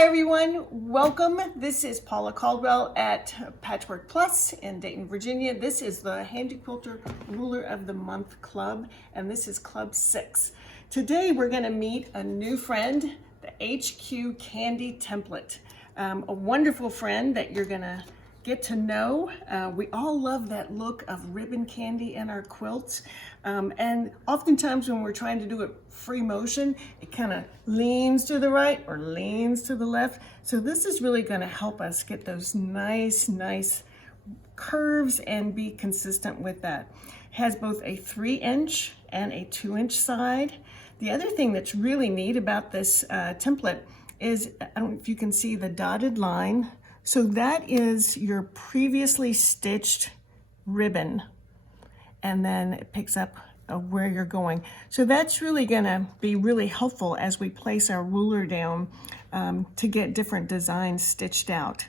Hi everyone, welcome. This is Paula Caldwell at Patchwork Plus in Dayton, Virginia. This is the Handi Quilter Ruler of the Month Club, and this is Club 6. Today we're going to meet a new friend, the HQ Candy Template. A wonderful friend that you're going to get to know. We all love that look of ribbon candy in our quilts. And oftentimes when we're trying to do it free motion, it kind of leans to the right or leans to the left. So this is really going to help us get those nice curves and be consistent with that. It has both a 3-inch and a 2-inch side. The other thing that's really neat about this template is, I don't know if you can see the dotted line. So that is your previously stitched ribbon, and then it picks up where you're going. So that's really gonna be really helpful as we place our ruler down to get different designs stitched out.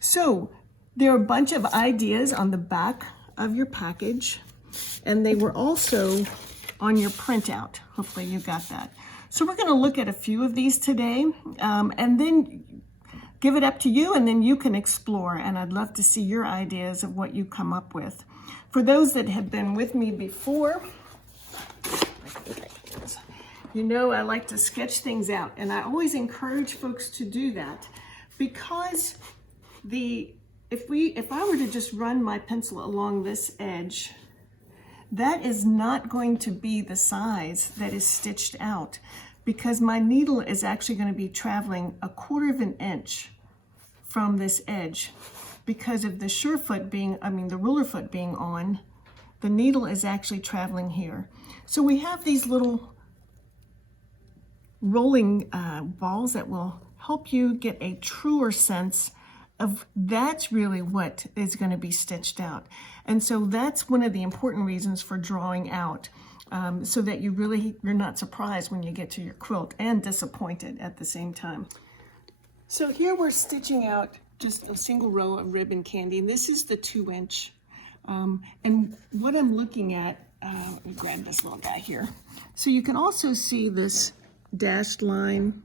So there are a bunch of ideas on the back of your package, and they were also on your printout. Hopefully you got that. So we're gonna look at a few of these today, and then give it up to you, and then you can explore, and I'd love to see your ideas of what you come up with. For those that have been with me before, you know I like to sketch things out, and I always encourage folks to do that, because if I were to just run my pencil along this edge, that is not going to be the size that is stitched out, because my needle is actually going to be traveling 1/4 of an inch from this edge. Because of the the ruler foot being on, the needle is actually traveling here. So we have these little rolling balls that will help you get a truer sense of that's really what is going to be stitched out. And so that's one of the important reasons for drawing out, so that you're not surprised when you get to your quilt and disappointed at the same time. So here we're stitching out just a single row of ribbon candy. This is the 2-inch. And what I'm looking at, let me grab this little guy here. So you can also see this dashed line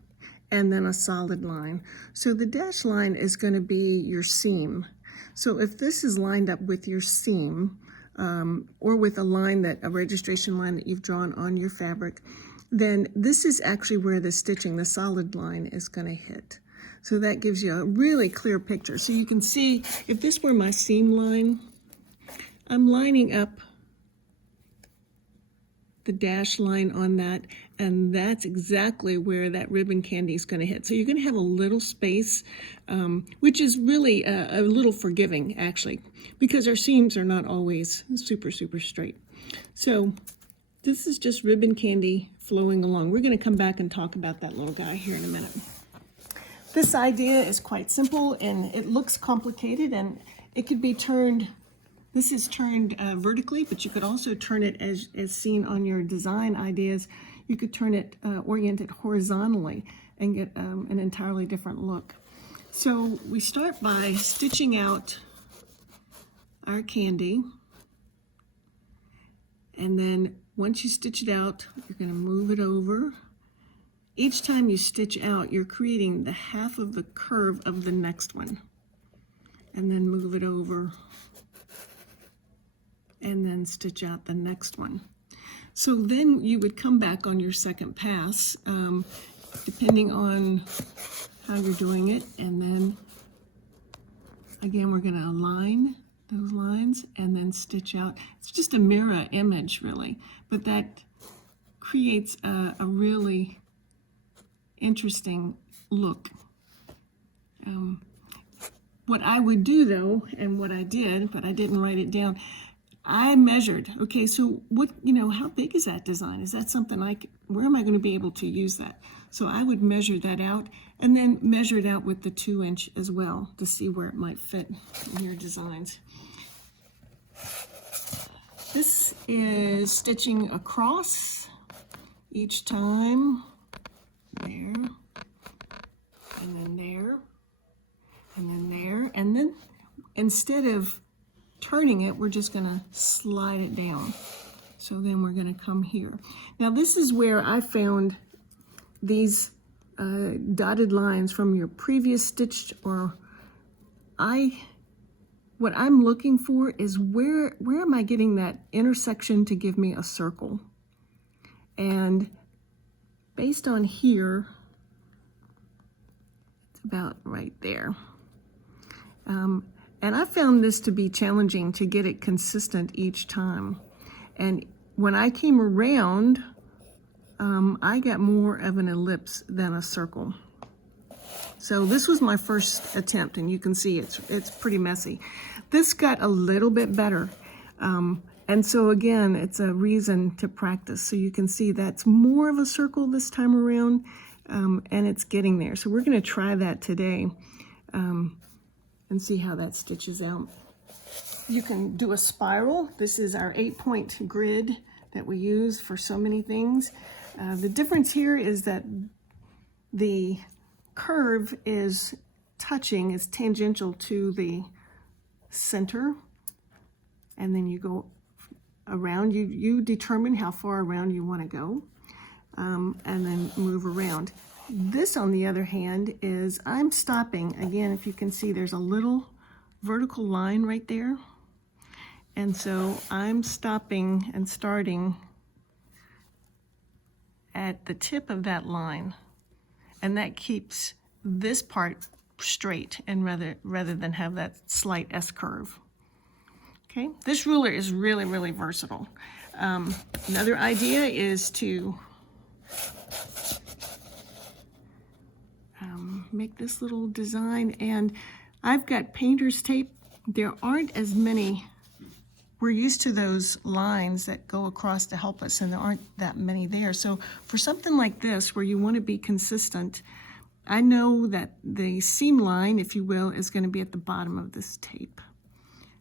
and then a solid line. So the dashed line is going to be your seam. So if this is lined up with your seam, or with a registration line that you've drawn on your fabric, then this is actually where the stitching, the solid line, is going to hit. So that gives you a really clear picture. So you can see, if this were my seam line, I'm lining up the dash line on that, and that's exactly where that ribbon candy is going to hit. So you're going to have a little space, which is really a little forgiving, actually, because our seams are not always super straight. So this is just ribbon candy flowing along. We're going to come back and talk about that little guy here in a minute. This idea is quite simple, and it looks complicated, and it could be turned. This is turned vertically, but you could also turn it as seen on your design ideas. You could turn it, orient it horizontally and get an entirely different look. So we start by stitching out our candy. And then once you stitch it out, you're going to move it over. Each time you stitch out, you're creating the half of the curve of the next one. And then move it over, and then stitch out the next one. So then you would come back on your second pass, depending on how you're doing it, and then again we're going to align those lines and then stitch out. It's just a mirror image, really, but that creates a really interesting look. What I would do, though, and what I did, but I didn't write it down, I measured, okay, so how big is that design? Is that something where am I going to be able to use that? So I would measure that out, and then measure it out with the 2-inch as well to see where it might fit in your designs. This is stitching across each time, there, and then there, and then there, and then instead of turning it, we're just going to slide it down. So then we're going to come here. Now this is where I found these dotted lines from your previous stitch, or what I'm looking for is where am I getting that intersection to give me a circle? And based on here, it's about right there. And I found this to be challenging to get it consistent each time. And when I came around, I got more of an ellipse than a circle. So this was my first attempt, and you can see it's pretty messy. This got a little bit better. And so again, it's a reason to practice. So you can see that's more of a circle this time around, and it's getting there. So we're gonna try that today and see how that stitches out. You can do a spiral. This is our 8-point grid that we use for so many things. The difference here is that the curve is tangential to the center, and then you go around. You determine how far around you want to go, and then move around. This, on the other hand, is I'm stopping. Again, if you can see, there's a little vertical line right there. And so I'm stopping and starting at the tip of that line. And that keeps this part straight, and rather than have that slight S-curve. Okay, this ruler is really, really versatile. Another idea is to make this little design, and I've got painter's tape. There aren't as many. We're used to those lines that go across to help us, and there aren't that many there. So for something like this, where you want to be consistent, I know that the seam line, if you will, is going to be at the bottom of this tape.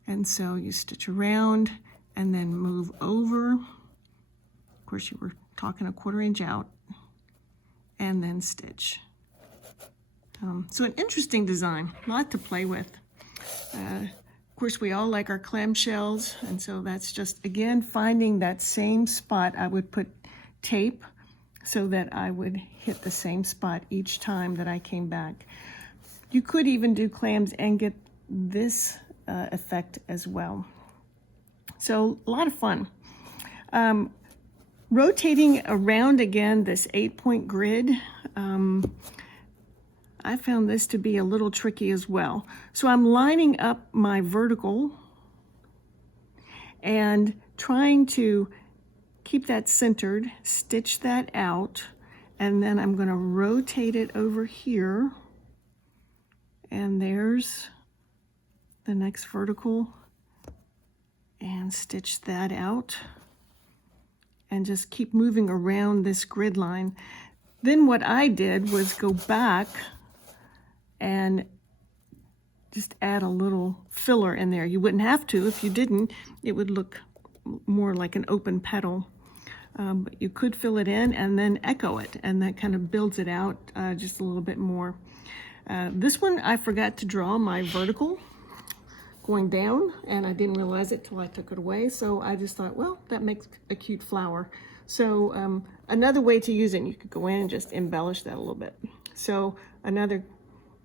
And so you stitch around and then move over. Of course, you were talking a 1/4 inch out, and then stitch. So an interesting design, a lot to play with. Of course, we all like our clam shells, and so that's just, again, finding that same spot. I would put tape so that I would hit the same spot each time that I came back. You could even do clams and get this effect as well. So a lot of fun. Rotating around again this 8-point grid, I found this to be a little tricky as well. So I'm lining up my vertical and trying to keep that centered, stitch that out, and then I'm going to rotate it over here, and there's the next vertical, and stitch that out, and just keep moving around this grid line. Then what I did was go back and just add a little filler in there. You wouldn't have to. If you didn't, it would look more like an open petal. But you could fill it in and then echo it, and that kind of builds it out just a little bit more. This one, I forgot to draw my vertical going down, and I didn't realize it till I took it away. So I just thought, well, that makes a cute flower. So another way to use it, you could go in and just embellish that a little bit. So another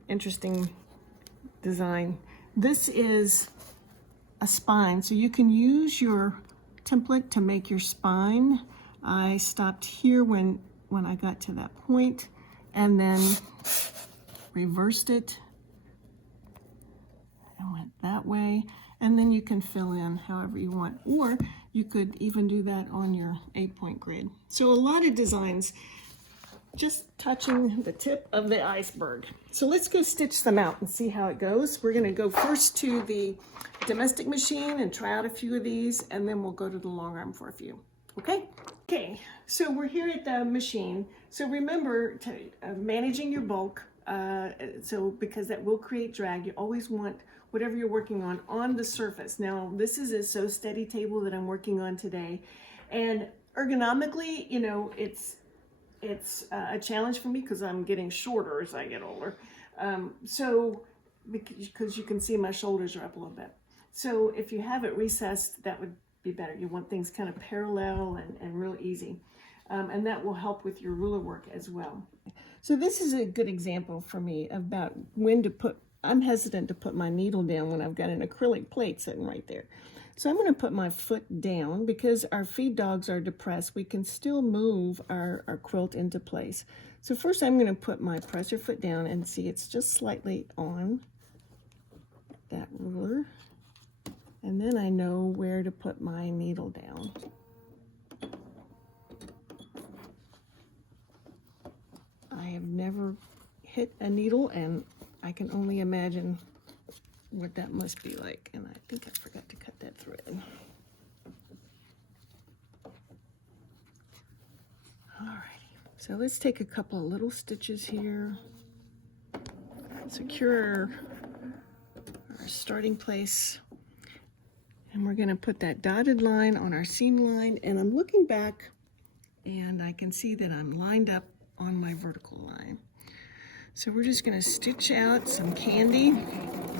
interesting design. This is a spine, so you can use your template to make your spine. I stopped here when I got to that point, and then reversed it and went that way, and then you can fill in however you want, or you could even do that on your 8-point grid. So a lot of designs, just touching the tip of the iceberg. So let's go stitch them out and see how it goes. We're going to go first to the domestic machine and try out a few of these, and then we'll go to the long arm for a few. Okay, so we're here at the machine. So remember to managing your bulk, because that will create drag. You always want whatever you're working on the surface. Now, this is a Sew Steady table that I'm working on today, and ergonomically, you know, it's a challenge for me because I'm getting shorter as I get older. So because you can see my shoulders are up a little bit. So if you have it recessed, that would be better. You want things kind of parallel and real easy. and that will help with your ruler work as well. So this is a good example for me about when to put, I'm hesitant to put my needle down when I've got an acrylic plate sitting right there. So I'm going to put my foot down because our feed dogs are depressed. We can still move our quilt into place. So first I'm going to put my presser foot down and see it's just slightly on that ruler. And then I know where to put my needle down. I have never hit a needle, and I can only imagine what that must be like. And I think I forgot to cut that thread. Alrighty, so let's take a couple of little stitches here. Secure our starting place. And we're going to put that dotted line on our seam line, and I'm looking back and I can see that I'm lined up on my vertical line. So we're just going to stitch out some candy,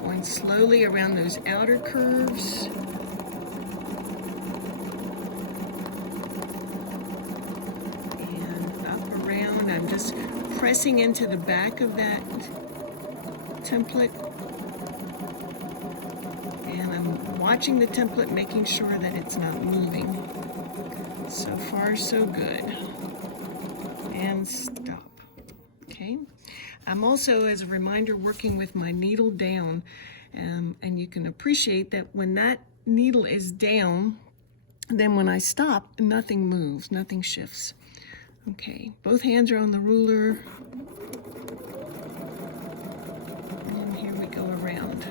going slowly around those outer curves. And up around, I'm just pressing into the back of that template. And I'm watching the template, making sure that it's not moving. So far, so good. And stop. Okay. I'm also, as a reminder, working with my needle down, and you can appreciate that when that needle is down, then when I stop, nothing moves, nothing shifts. Okay, both hands are on the ruler, and here we go around.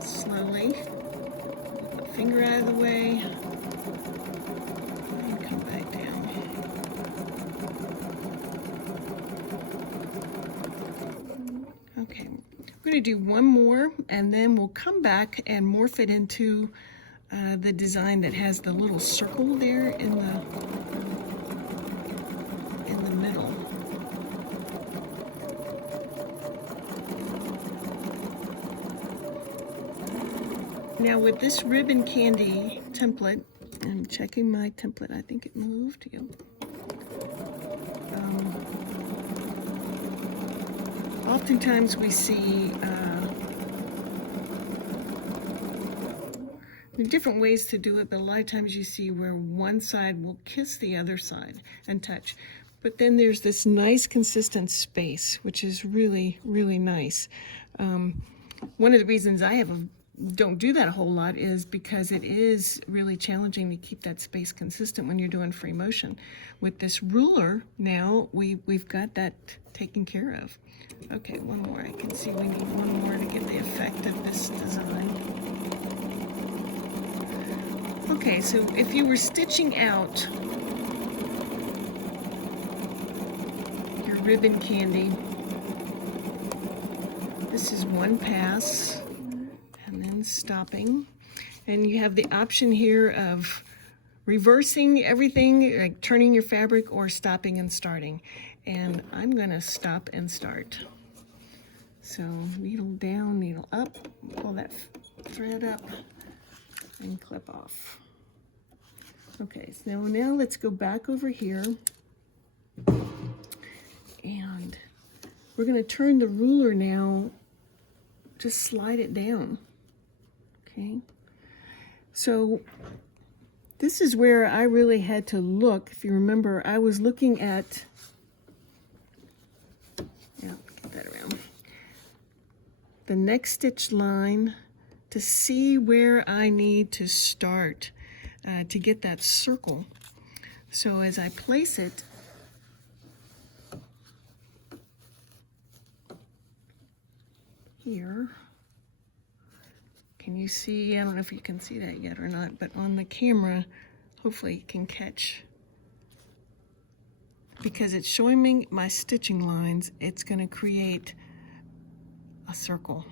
Slowly, finger out of the way, and come back down. Okay, we're going to do one more, and then we'll come back and morph it into the design that has the little circle there in the middle. Now with this ribbon candy template, I'm checking my template. I think it moved. Yep. Oftentimes we see different ways to do it, but a lot of times you see where one side will kiss the other side and touch. But then there's this nice consistent space, which is really, really nice. One of the reasons I don't do that a whole lot is because it is really challenging to keep that space consistent when you're doing free motion. With this ruler now, we've got that taken care of. Okay, one more. I can see we need one more to get the effect of this design. Okay, so if you were stitching out your ribbon candy, this is one pass. And then stopping, and you have the option here of reversing everything, like turning your fabric, or stopping and starting. And I'm going to stop and start. So needle down, needle up, pull that thread up, and clip off. Okay, so now let's go back over here, and we're going to turn the ruler now, just slide it down. Okay, so this is where I really had to look. If you remember, I was looking at, get that around, the next stitch line to see where I need to start to get that circle. So as I place it, here, can you see, I don't know if you can see that yet or not, but on the camera, hopefully you can catch. Because it's showing me my stitching lines, it's going to create a circle.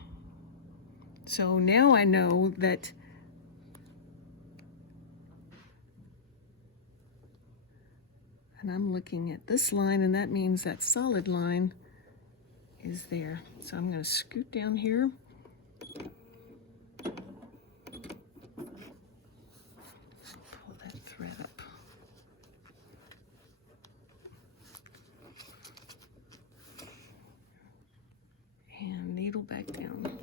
So now I know that and I'm looking at this line, and that means that solid line is there. So I'm going to scoot down here. Pull that thread up. And needle back down.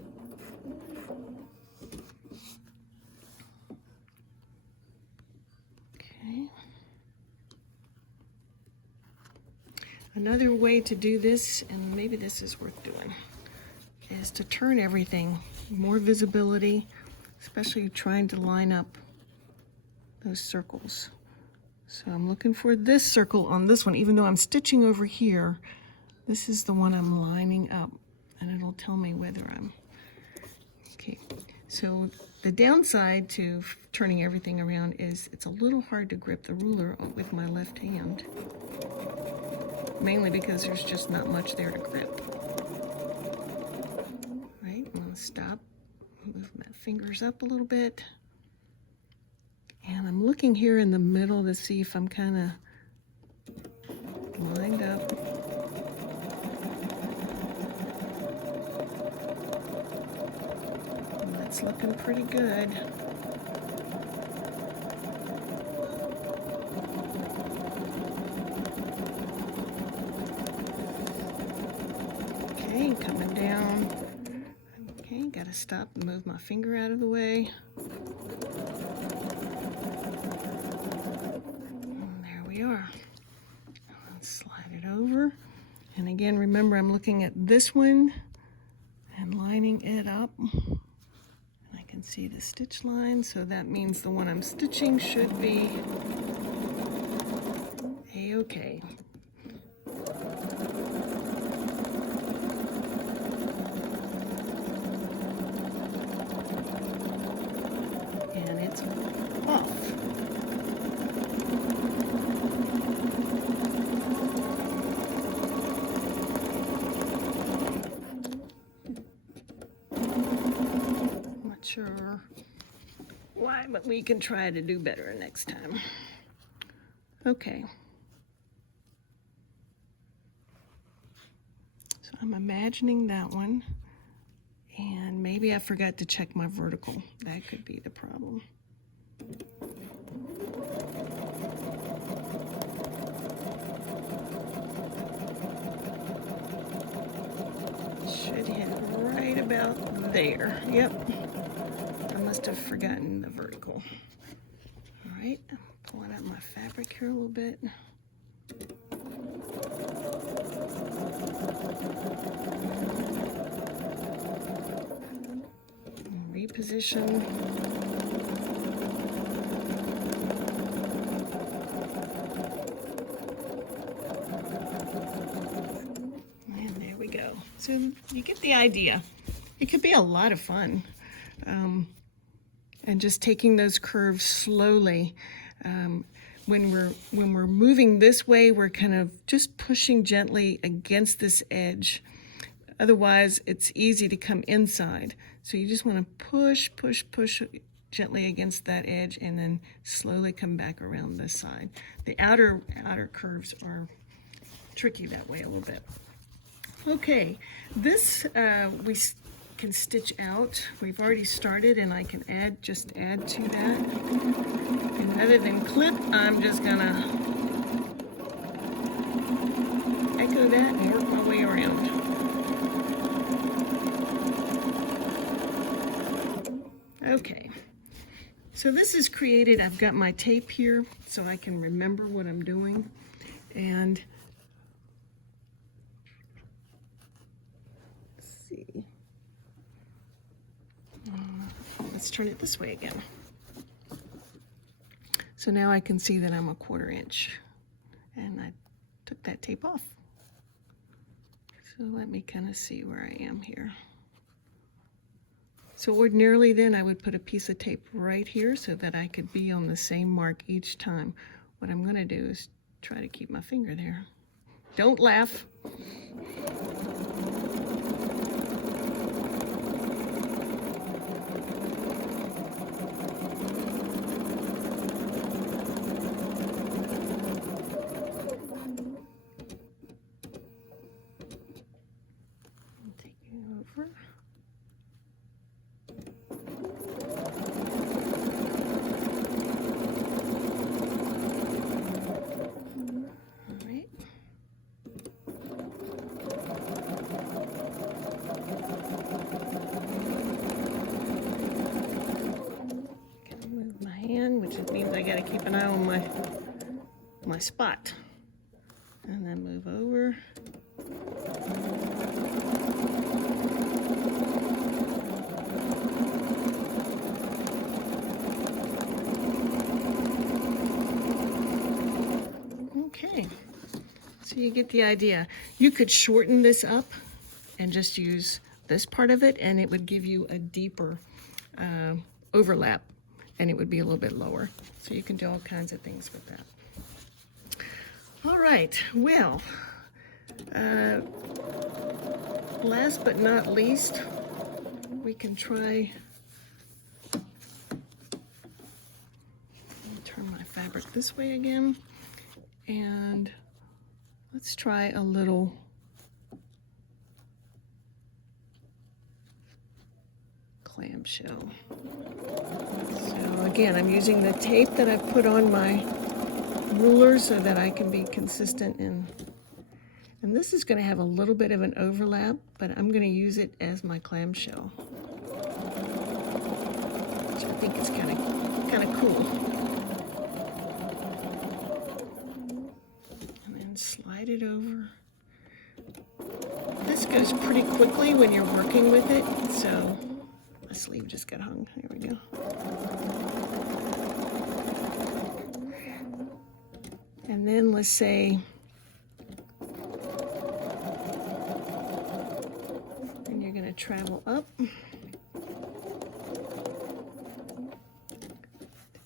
Okay. Another way to do this, and maybe this is worth doing, is to turn everything, more visibility, especially trying to line up those circles. So I'm looking for this circle on this one, even though I'm stitching over here. This is the one I'm lining up, and it'll tell me whether I'm okay. So the downside to turning everything around is it's a little hard to grip the ruler with my left hand, mainly because there's just not much there to grip. Right, I'm gonna stop, move my fingers up a little bit, and I'm looking here in the middle to see if I'm kind of lined up. That's looking pretty good. Okay, coming down. Okay, gotta stop and move my finger out of the way. And there we are. Let's slide it over. And again, remember I'm looking at this one and lining it up. I can see the stitch line, so that means the one I'm stitching should be a-okay. And it's off. Sure why, but we can try to do better next time. Okay. So I'm imagining that one, and maybe I forgot to check my vertical. That could be the problem. Should hit right about there. Yep. Must have forgotten the vertical. All right, I'm pulling out my fabric here a little bit. And reposition. And there we go. So you get the idea. It could be a lot of fun. And just taking those curves slowly. When we're moving this way, we're kind of just pushing gently against this edge. Otherwise, it's easy to come inside. So you just want to push gently against that edge, and then slowly come back around this side. The outer curves are tricky that way a little bit. Okay, this we can stitch out. We've already started, and I can just add to that. And rather than clip, I'm just gonna echo that and work my way around. Okay, so this is created. I've got my tape here so I can remember what I'm doing, and let's see. Let's turn it this way again. So now I can see that I'm 1/4 inch, and I took that tape off. So let me kind of see where I am here. So ordinarily then I would put a piece of tape right here so that I could be on the same mark each time. What I'm going to do is try to keep my finger there. Don't laugh. over. All right. Gotta move my hand, which means I gotta keep an eye on my spot. And then move over. Okay, so you get the idea. You could shorten this up and just use this part of it, and it would give you a deeper overlap, and it would be a little bit lower. So you can do all kinds of things with that. All right, well, last but not least, we can try, turn my fabric this way again, and let's try a little clamshell. So again, I'm using the tape that I've put on my ruler so that I can be consistent in, and this is going to have a little bit of an overlap, but I'm going to use it as my clamshell, which I think is kind of cool. And then slide it over. This goes pretty quickly when you're working with it, so my sleeve just got hung. Here we go. And then let's say, and you're going to travel up to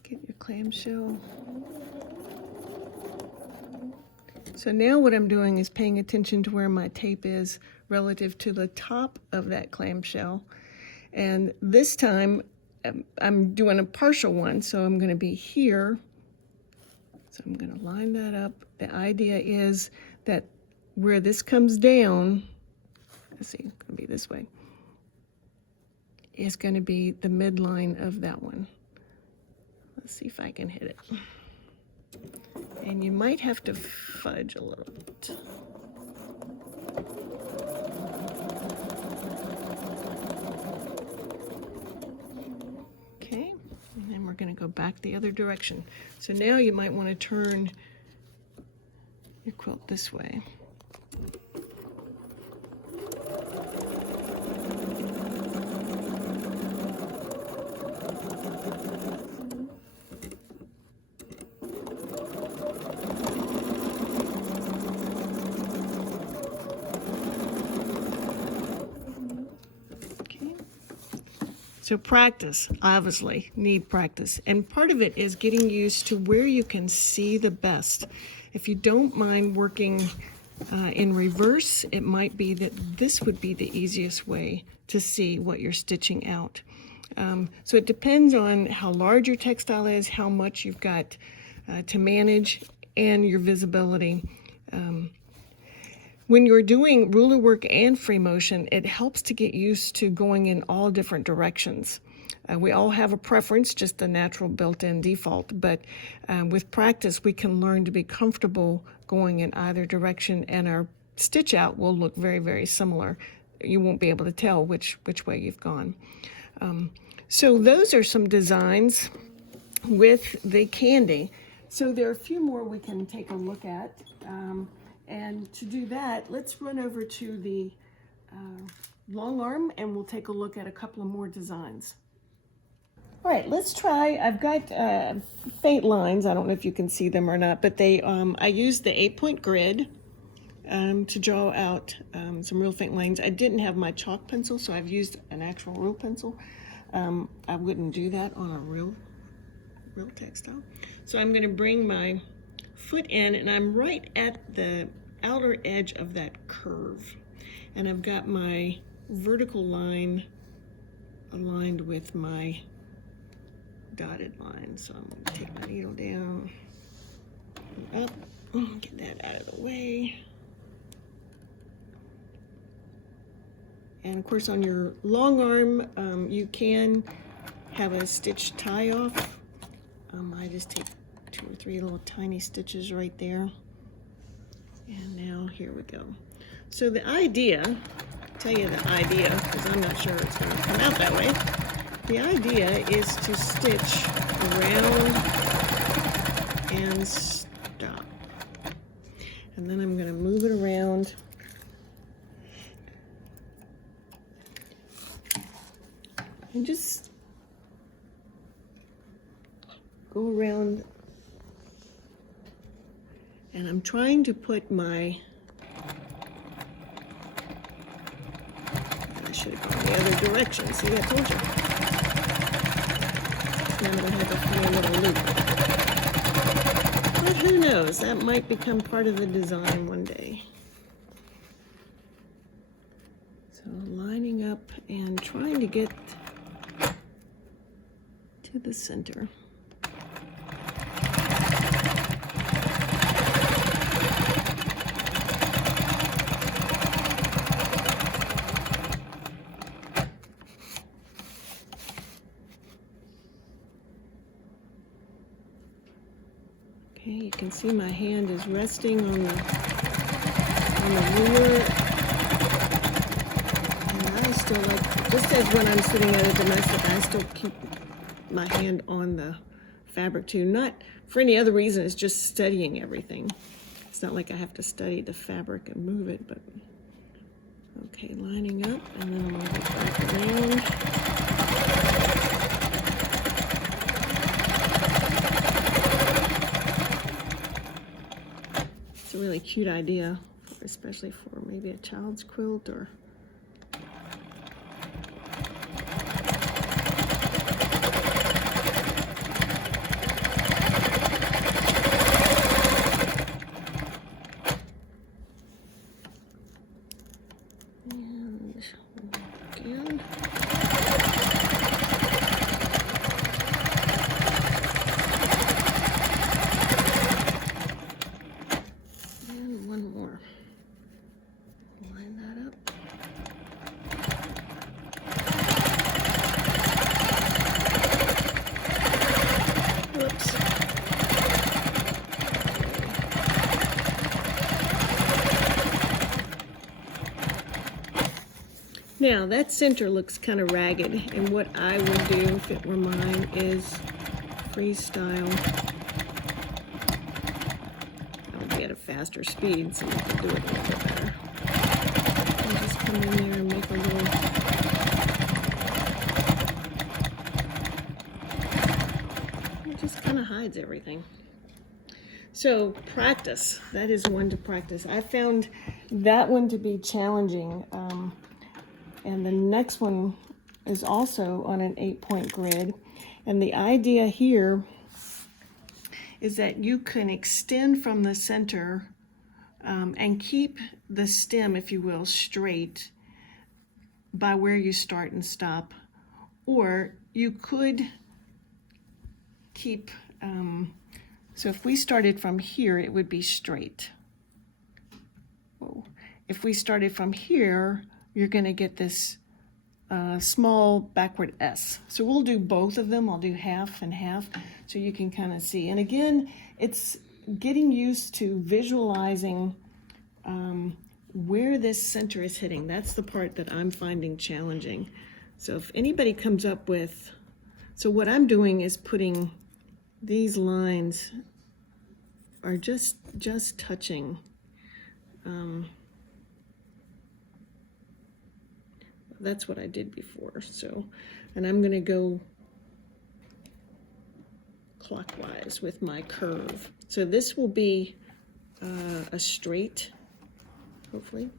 get your clamshell. So now what I'm doing is paying attention to where my tape is relative to the top of that clamshell. And this time I'm doing a partial one, so I'm going to be here. So I'm going to line that up. The idea is that where this comes down, let's see, it's going to be this way, is going to be the midline of that one. Let's see if I can hit it. And you might have to fudge a little bit. Okay, and then we're going to go back the other direction. So now you might want to turn your quilt this way. So practice, obviously, need practice. And part of it is getting used to where you can see the best. If you don't mind working in reverse, it might be that this would be the easiest way to see what you're stitching out. So it depends on how large your textile is, how much you've got to manage, and your visibility. When you're doing ruler work and free motion, it helps to get used to going in all different directions. We all have a preference, just the natural built-in default, but with practice, we can learn to be comfortable going in either direction, and our stitch out will look very, very similar. You won't be able to tell which way you've gone. So those are some designs with the candy. So there are a few more we can take a look at. And to do that, let's run over to the long arm and we'll take a look at a couple of more designs. All right, let's try. I've got faint lines. I don't know if you can see them or not, but they I used the 8-point grid to draw out some real faint lines. I didn't have my chalk pencil, so I've used an actual real pencil. I wouldn't do that on a real textile. So I'm going to bring my foot in, and I'm right at the outer edge of that curve, and I've got my vertical line aligned with my dotted line. So I'm going to take my needle down and up, get that out of the way, And of course on your long arm, you can have a stitch tie off. I just take 2 or 3 little tiny stitches right there. And now here we go. So the idea, I'll tell you the idea, because I'm not sure it's going to come out that way. The idea is to stitch around and stop. And then I'm going to move it around. And just go around. And I'm trying to put my, I should have gone the other direction. See, I told you. Now I'm going to have a funny little loop. But who knows? That might become part of the design one day. So lining up and trying to get to the center. Okay, you can see my hand is resting on the ruler, and I still like, just as when I'm sitting at a domestic, I still keep my hand on the fabric too. Not for any other reason, it's just studying everything. It's not like I have to study the fabric and move it, but okay, lining up, and then I'm going to go back around. It's a really cute idea, especially for maybe a child's quilt or now that center looks kind of ragged, and what I would do if it were mine is freestyle. I would be at a faster speed so you can do it a little bit better. And just come in there and make a little. It just kind of hides everything. So practice, that is one to practice. I found that one to be challenging. And the next one is also on an 8-point grid. And the idea here is that you can extend from the center and keep the stem, if you will, straight by where you start and stop. Or you could keep, so if we started from here, it would be straight. Whoa. If we started from here, you're going to get this small backward S. So we'll do both of them. I'll do half and half so you can kind of see. And again, it's getting used to visualizing where this center is hitting. That's the part that I'm finding challenging. So if anybody comes up with, so what I'm doing is putting these lines are just touching. That's what I did before. So, and I'm going to go clockwise with my curve. So this will be a straight, hopefully.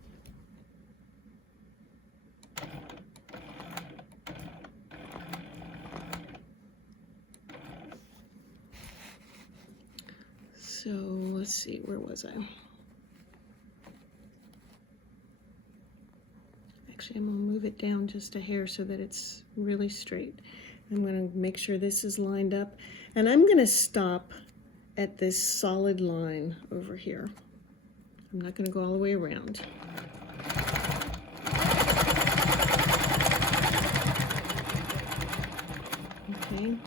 So let's see, where was I? Actually, I'm going to move it down just a hair so that it's really straight. I'm going to make sure this is lined up. And I'm going to stop at this solid line over here. I'm not going to go all the way around.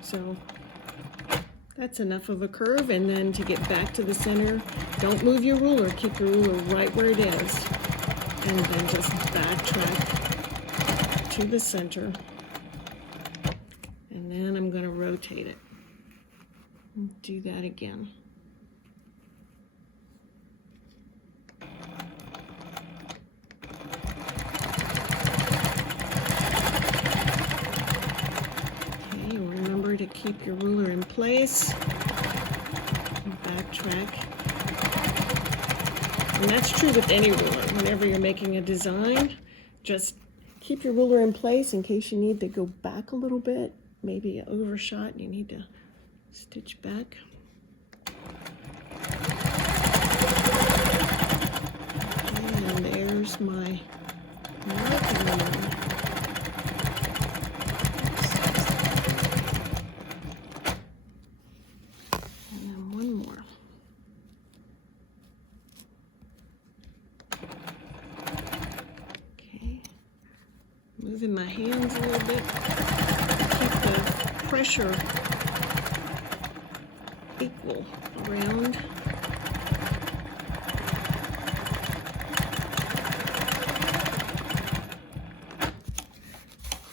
So that's enough of a curve, and then to get back to the center, don't move your ruler, keep your ruler right where it is, and then just backtrack to the center, and then I'm going to rotate it. Do that again. To keep your ruler in place, backtrack. And that's true with any ruler. Whenever you're making a design, just keep your ruler in place in case you need to go back a little bit. Maybe you overshot and you need to stitch back. And there's my marking ruler. Moving my hands a little bit, keep the pressure equal around.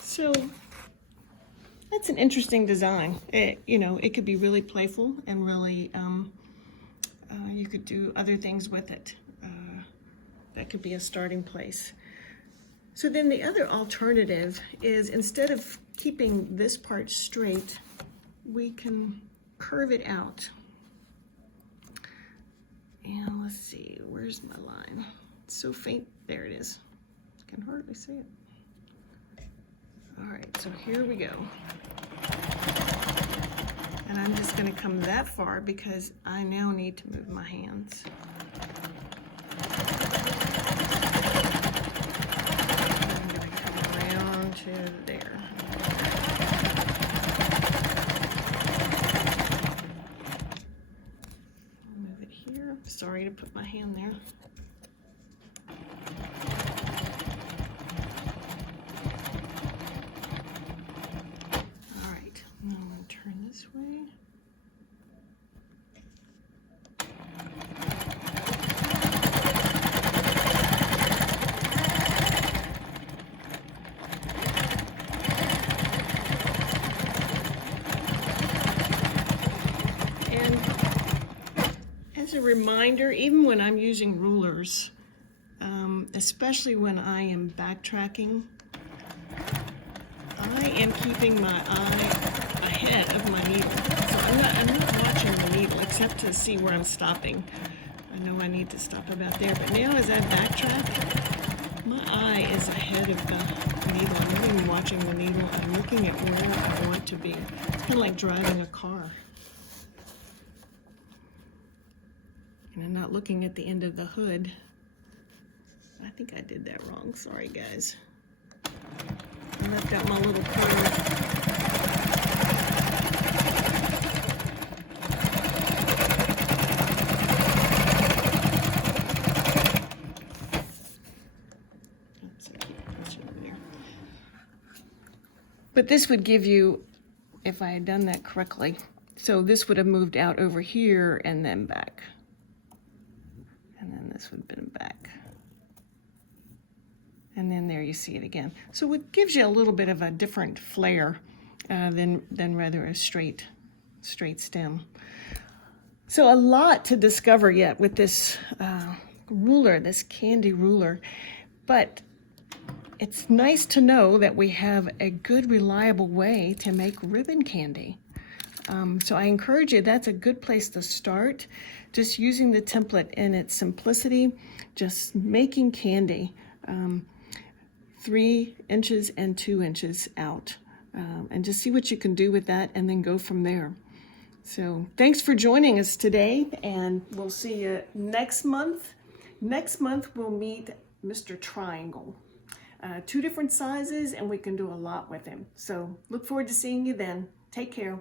So that's an interesting design. It could be really playful and really, you could do other things with it. That could be a starting place. So then the other alternative is, instead of keeping this part straight, we can curve it out. And let's see, where's my line? It's so faint. There it is. I can hardly see it. All right, so here we go. And I'm just going to come that far because I now need to move my hands. To there. Move it here. Sorry to put my hand there. All right, now I'm going to turn this way. As a reminder, even when I'm using rulers, especially when I am backtracking, I am keeping my eye ahead of my needle. So I'm not watching the needle except to see where I'm stopping. I know I need to stop about there, but now as I backtrack, my eye is ahead of the needle. I'm not even watching the needle. I'm looking at where I want to be. It's kind of like driving a car. And I'm not looking at the end of the hood. I think I did that wrong. Sorry, guys. I left out my little curve. But this would give you, if I had done that correctly, so this would have moved out over here and then back. And then this would have been back. And then there you see it again. So it gives you a little bit of a different flair than rather a straight stem. So a lot to discover yet with this ruler, this candy ruler. But it's nice to know that we have a good, reliable way to make ribbon candy. So I encourage you, that's a good place to start. Just using the template in its simplicity, just making candy 3 inches and 2 inches out. And just see what you can do with that and then go from there. So thanks for joining us today, and we'll see you next month. Next month we'll meet Mr. Triangle. 2 different sizes, and we can do a lot with him. So look forward to seeing you then. Take care.